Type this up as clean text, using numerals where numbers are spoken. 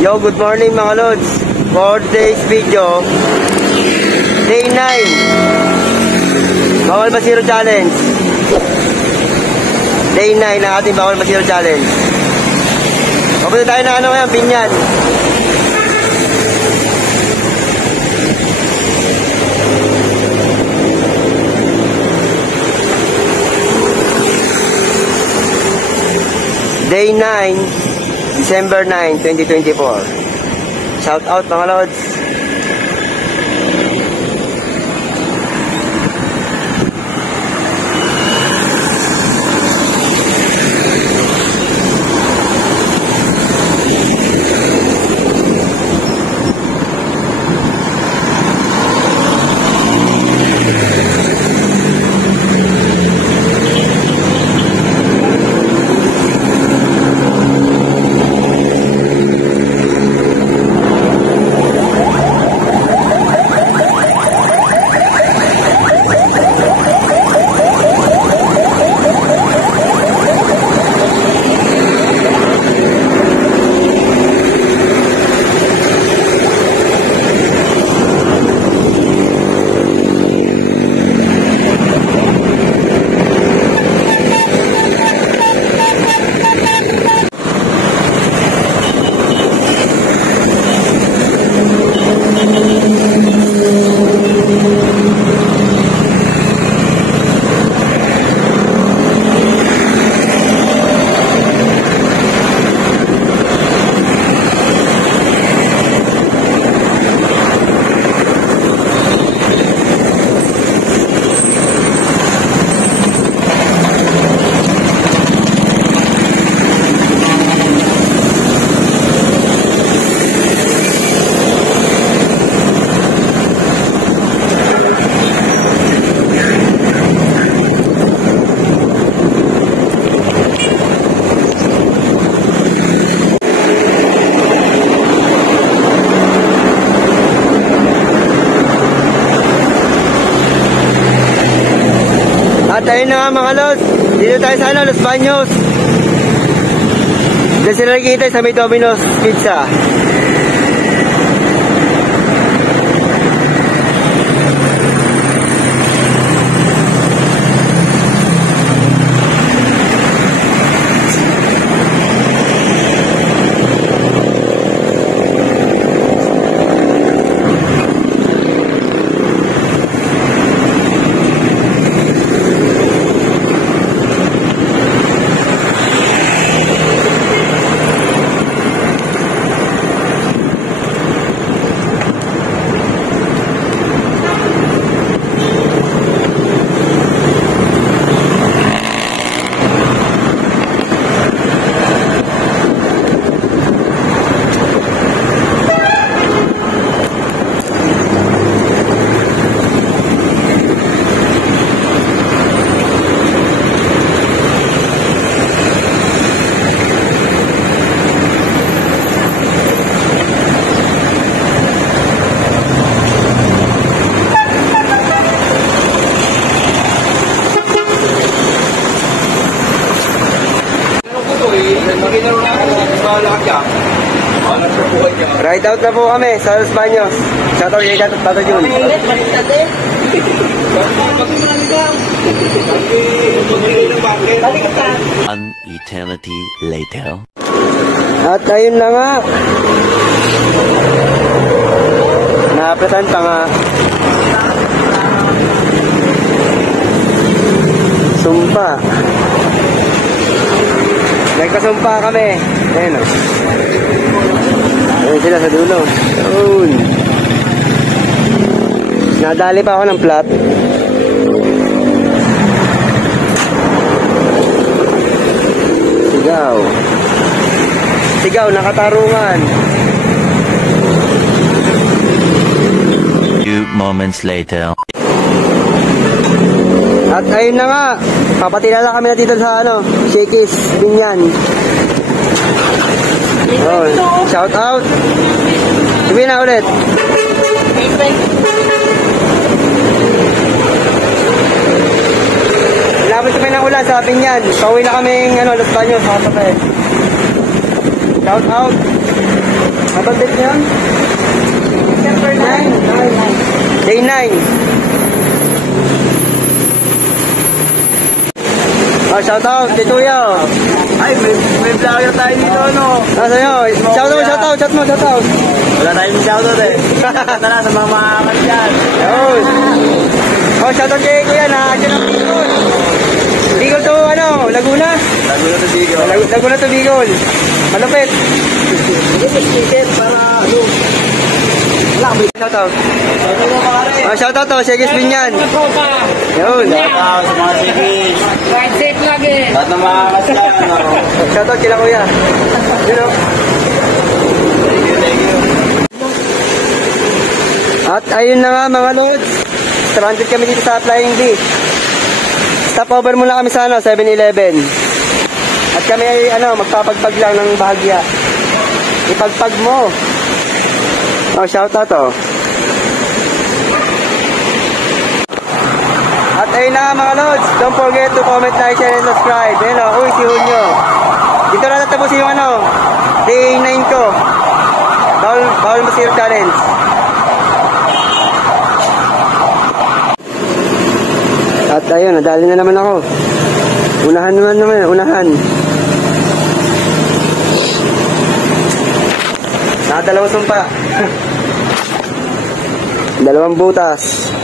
Yo, good morning mga lods. For today's video, day 9, Bawal Masiro Challenge. Day 9 na ating Bawal Masiro Challenge. Papunta tayo na ano ngayon, Binyan. Day 9, December 9, 2024. Shout out mga lods. At ayun na nga mga lods, dito tayo sa Los Baños. Diyan sila nakikita sa may Domino's Pizza. Ride out na po kami sa Los Baños. Shout out kay Tato Jun. An eternity later. At ayun na nga. Naapresan pa nga. Sumpa. Nagkasumpa kami. Ayun o. Ayun sila sa dulo. Ayun. Nadali pa ako ng plat. Sigaw. Sigaw, nakatarungan. Few moments later. At ayun na nga. Papatilala kami na dito sa Shakey's Binyan. Oh, shout out. Sabihin na ulit. Labot kami ng ulan sa Binyan. Pauwi na kaming Los Baños. Shout out. Abang date niyo yun? December 9. Day 9. Oh, shout out kay Kuya. Ay, may vlogger tayo dito, no? Nasa nyo? Shout out. Wala tayong shoutout eh. Shoutout na lang sa mga makakakat dyan. Yun. Oh, shout out kay Kuya na dyan ang Bicol. Bicol to ano, Laguna? Laguna to Digo. Laguna to Bicol. Malupit. Ticket para ano? Wala, may shout out. Oh, shout out to, Segis Binyan. Yun. Shoutout sa mga sigis. Ride safe lagi. Lahat ng makakakat dyan, no? Shout out kila Kuya. You know? Thank you. At ayun na nga mga lods. Stranded kami dito sa Flying D. Stopover muna kami sa 7-Eleven. At kami ay magpapagpag lang ng bahagya. Ipagpag mo. Oh, shout out oh. At ayun na nga mga lods. Don't forget to comment, like, share, and subscribe. Ayun oh, uy si Junyo. Dito na tatapusin yung day 9 ko. Bawal masira challenge. At ayun, nadali na naman ako. Unahan. Nakadalawang sumpa. 2 butas.